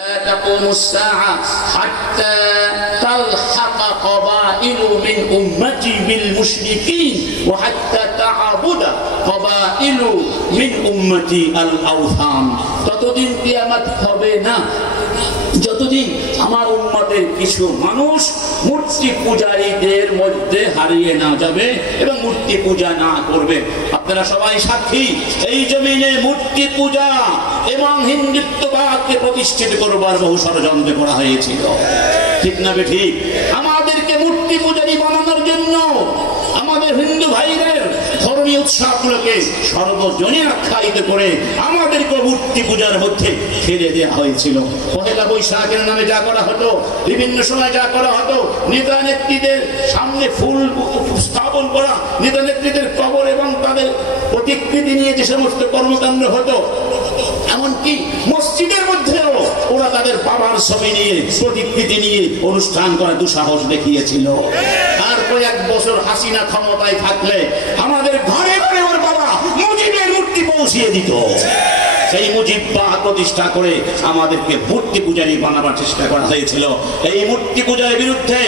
تقوم الساعة حتى تلحق قبائل من أمتي بالمشركين وحتى تعبد قبائل من أمتي الأوثان ততদিন কিয়ামত হবে না যতদিন আমার উম্মতের কিছু মানুষ মূর্তি পূজারীদের মধ্যে হারিয়ে না যাবে এবং মূর্তি পূজা না করবে। আপনারা সবাই সাক্ষী, এই জমিনে মূর্তি পূজা এবং হিন্দুত্ববাদকে প্রতিষ্ঠিত করবার বহু ষড়যন্ত্র করা হয়েছিল, ঠিক না ঠিক? আমাদেরকে মূর্তি পূজারী বানানোর জন্য আমাদের হিন্দু ভাইদের ধর্মীয় উৎসবগুলোকে সর্বজনীন আখ্যায়িত করে আমাদেরকে মূর্তি পূজার মধ্যে ফেলে দেওয়া হয়েছিল। পহেলা বৈশাখের নামে যা করা হতো, বিভিন্ন সময় যা করা হতো, নেতা নেত্রীদের সামনে ফুল স্থাপন করা, নেতা নেত্রীদের কবর এবং তাদের প্রতিকৃতি নিয়ে যে সমস্ত কর্মকাণ্ড হতো, এমনকি মসজিদের মধ্যেও ওরা তাদের বাবার ছবি নিয়ে প্রতিকৃতি নিয়ে অনুষ্ঠান করার দুঃসাহস দেখিয়েছিল। তারপরে এক বছর হাসিনা ক্ষমতায় থাকলে আমাদের ঘরে ঘরে ওর বাবা মুজিবের মূর্তি পৌঁছিয়ে দিত। সেই মুজিব বাহ প্রতিষ্ঠা করে আমাদেরকে মূর্তি পূজারী বানাবার চেষ্টা করা হয়েছিল। এই মূর্তি পূজার বিরুদ্ধে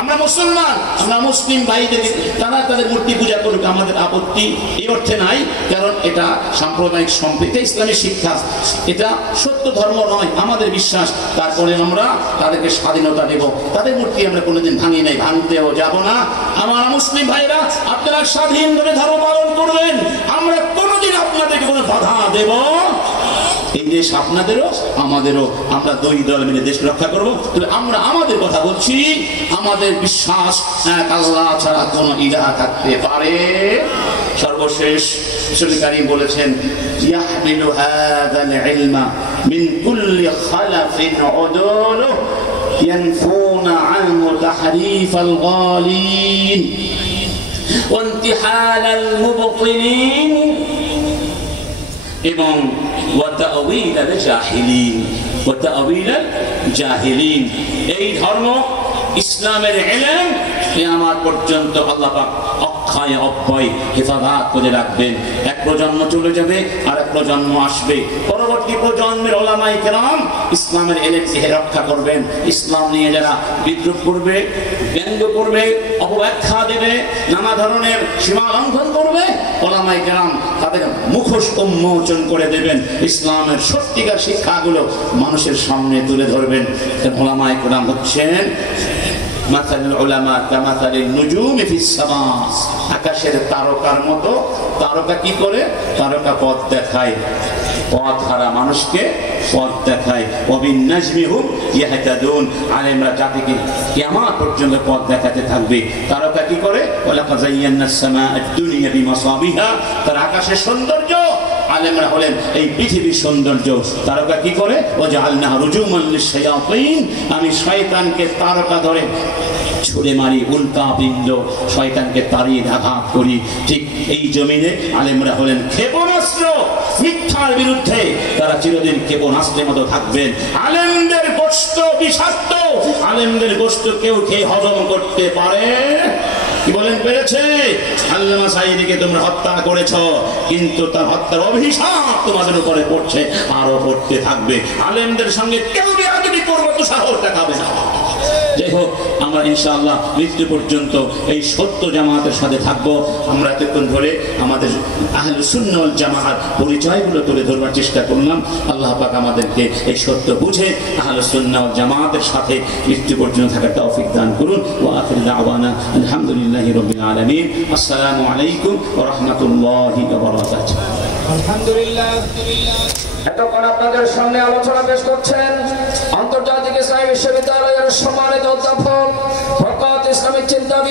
আমরা মুসলমান, আমরা মুসলিম ভাইদের তারা তাদের মূর্তি পূজা করুক, আমাদের আপত্তি এই অর্থে নাই, কারণ এটা সাম্প্রদায়িক সম্প্রীতি, ইসলামী শিক্ষা, এটা সত্য ধর্ম নয় আমাদের বিশ্বাস। তারপরে আমরা তাদেরকে স্বাধীনতা দেব, তাদের মূর্তি আমরা কোনোদিন ভাঙি নাই, ভাঙতেও যাব না। আমার মুসলিম ভাইরা, আপনারা স্বাধীনভাবে ধর্ম পালন করবেন, আমরা কোনোদিন আপনাদেরকে কোনো বাধা দেব। এই দেশ আপনাদেরও আমাদেরও, আমরা দুই দল মিলে দেশ রক্ষা করব। তবে আমরা আমাদের কথা বলছি, আমাদের বিশ্বাস এক আল্লাহ ছাড়া কোনো ইলাহ থাকতে পারে। সর্বশেষ রাসূল কারীম বলেছেন, ইয়াহমিলু হাযাল ইলমা মিন কুল্লি খালাফিন উদুলুহু ইয়ানফুনা আনহু তাহরিফাল গালিন ওয়া ইনতিহালাল মুবতিলিন এবং ওয়াতাউইলাল জাহিলিন। এই ধর্ম ইসলামের ইলম কিয়ামত পর্যন্ত আল্লাহ পাক অক্ষয় অব্যয় হেফাজত করে রাখবেন। এক প্রজন্ম চলে যাবে, আর এক প্রজন্ম আসবে, পরবর্তী প্রজন্মের উলামায়ে কেরাম ইসলামের ইলমকে রক্ষা করবেন। ইসলাম নিয়ে যারা বিদ্রুপ করবে, ব্যঙ্গ করবে, অপব্যাখ্যা দেবে, নানা ধরনের সীমা লঙ্ঘন করবে, উলামায়ে কেরাম তাদের মুখোশ উন্মোচন করে দেবেন, ইসলামের সত্যিকার শিক্ষাগুলো মানুষের সামনে তুলে ধরবেন। উলামায়ে কেরাম হচ্ছেন মাসালুল উলামা কামাসালিন নুজুমি ফিস সামা, আকাশের তারকার মতো। তারকা কি করে? তারকা পথ দেখায়, পথ হারা মানুষকে পথ দেখায়। ওয়াবিন নাজমি হুম ইয়াহতাদুন, আলেমরা জাতিকে কিয়ামত পর্যন্ত পথ দেখাতে থাকবে। তারকা কি করে? ওয়ালাকাদ যায়্যানাস সামাআদ দুনিয়া বিমাসাবিহা, তার আকাশের সৌন্দর্য। আলেমরা হলেন এই পৃথিবীর সৌন্দর্য। তারকা কি করে? ওয়াজআলনাহা রুজুমান লিশ-শায়াতিন, আমি শয়তানকে তারকা ধরে ছুড়ে মারি, উল্কা পিণ্ড শয়তানকে তাড়িয়ে আঘাত করি। ঠিক এই জমিনে আলেমরা হলেন ক্ষেপণাস্ত্র, মিথ্যার বিরুদ্ধে তারা চিরদিন ক্ষেপণাস্ত্রের মতো থাকবেন। আলেমদের গোশত বিষাক্ত, আলেমদের গোশত কেউ খেয়ে হজম করতে পারে? কি বলেন, পেরেছে? আল্লামা সাঈদীকে তোমরা হত্যা করেছ, কিন্তু তার হত্যার অভিশাপ তোমাদের উপরে পড়ছে, আরো পড়তে থাকবে। আলেমদের সঙ্গে কেউ বেয়াদবি করবে তো সাহস দেখাবে না। যাই হোক, আমরা ইনশাআল্লাহ মৃত্যু পর্যন্ত এই সত্য জামাতের সাথে থাকবো। আমরা এতক্ষণ ধরে আমাদের আহলুস সুন্নাহ ওয়াল জামাআর পরিচয়গুলো তুলে ধরবার চেষ্টা করলাম। আল্লাহ পাক আমাদেরকে এই সত্য বুঝে আহলুস সুন্নাহ ওয়াল জামাতের সাথে মৃত্যু পর্যন্ত থাকার তৌফিক দান করুন। ওয়া আখিরু দাওয়ানা আলহামদুলিল্লাহি রাব্বিল আলামিন। আসসালামু আলাইকুম ওয়া রাহমাতুল্লাহি ওয়া বারাকাতুহু। আলহামদুলিল্লাহ। এতক্ষণ আপনাদের সামনে আলোচনা পেশ করছেন আন্তর্জাতিক ইসলামী বিশ্ববিদ্যালয়ের সম্মানিত অধ্যাপক ফরকাত ইসলামী চিন্তাবিদ